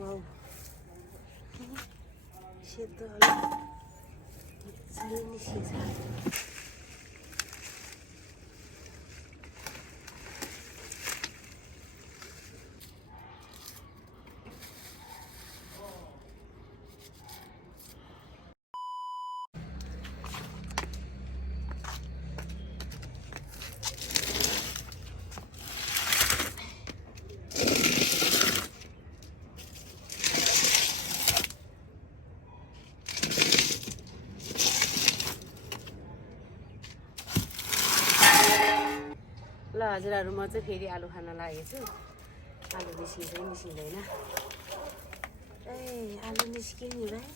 Wow सेतो मजाले निस्केछ। ल हजुरहरू म चाहिँ फेरि आलु खान लागेको छु। आलु निस्किन्छ कि निस्किँदैन। ए आलु निस्क्यो नि भाइ।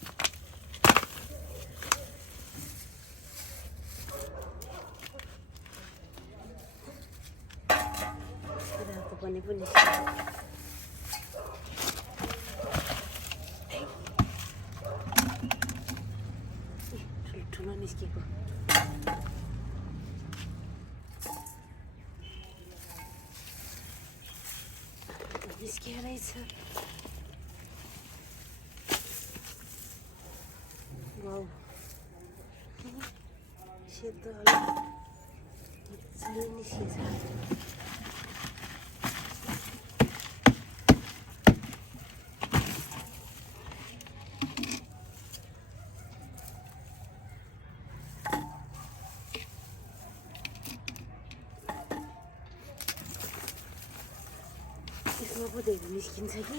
रातो पनि पो निस्क्यो। ठुलो निस्केको निस्किया रहेछ। वाउ सेतो मजाले निस्केछ। यसमा पो धेरै निस्किन्छ कि।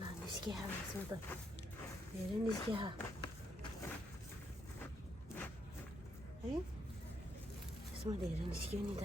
ल निस्किया यसमा त धेरै निस्किया है। यसमा धेरै निस्क्यो नि त।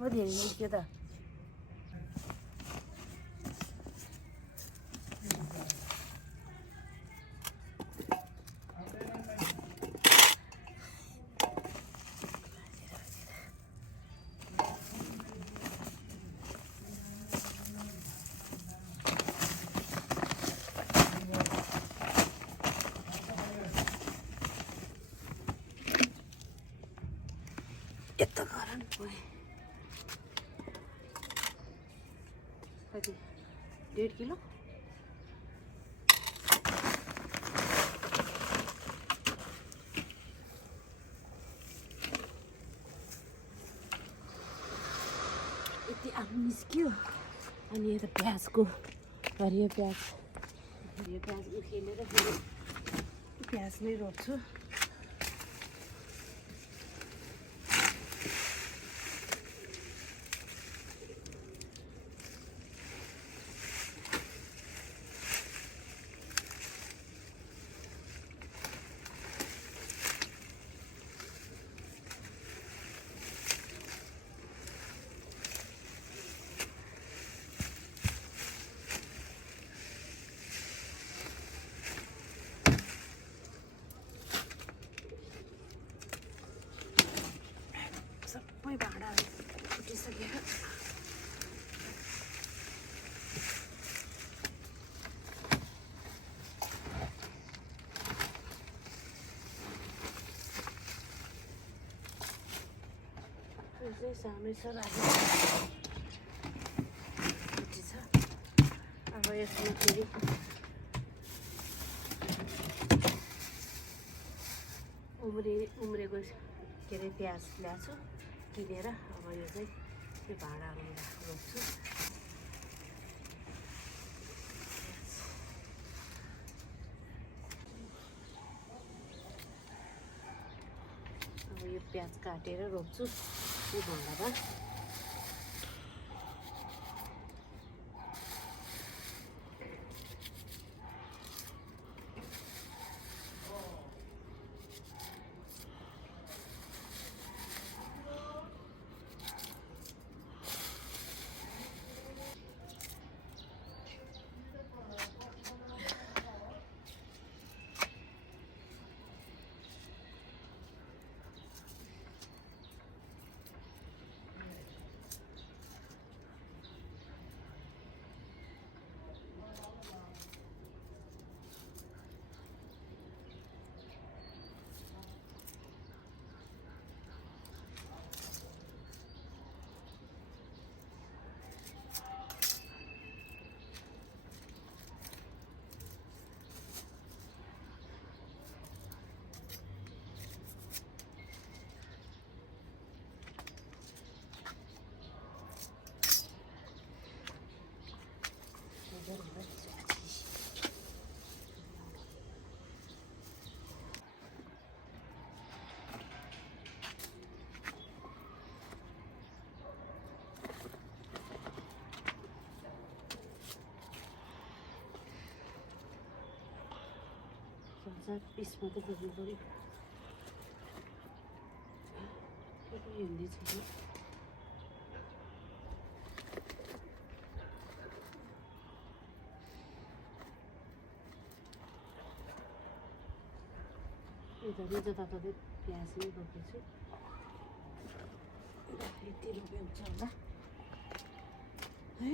पो धेरै निस्क्यो त। यता गरम भयो। कति 1.5 किलो। यति आलु निस्क्यो। अनि यता प्याजको हरियो प्याज उखेलेर फेरि प्याज नै रोप्छु। सबै भाँडाहरू फुटिसकेर यो चाहिँ सानै छ राखेको छ। अब यसमा फेरि उम्रेको के अरे प्याज ल्याएको छु किनेर। अब यो चाहिँ त्यो भाँडाहरूमा रोप्छु। अब यो प्याज काटेर रोप्छु यो भाँडामा। पिस मात्रै बोक्नु पऱ्यो। हिँड्दै छैन। यता पनि जताततै प्याज नै रोपेको छु। यति रोप्यो हुन्छ होला है।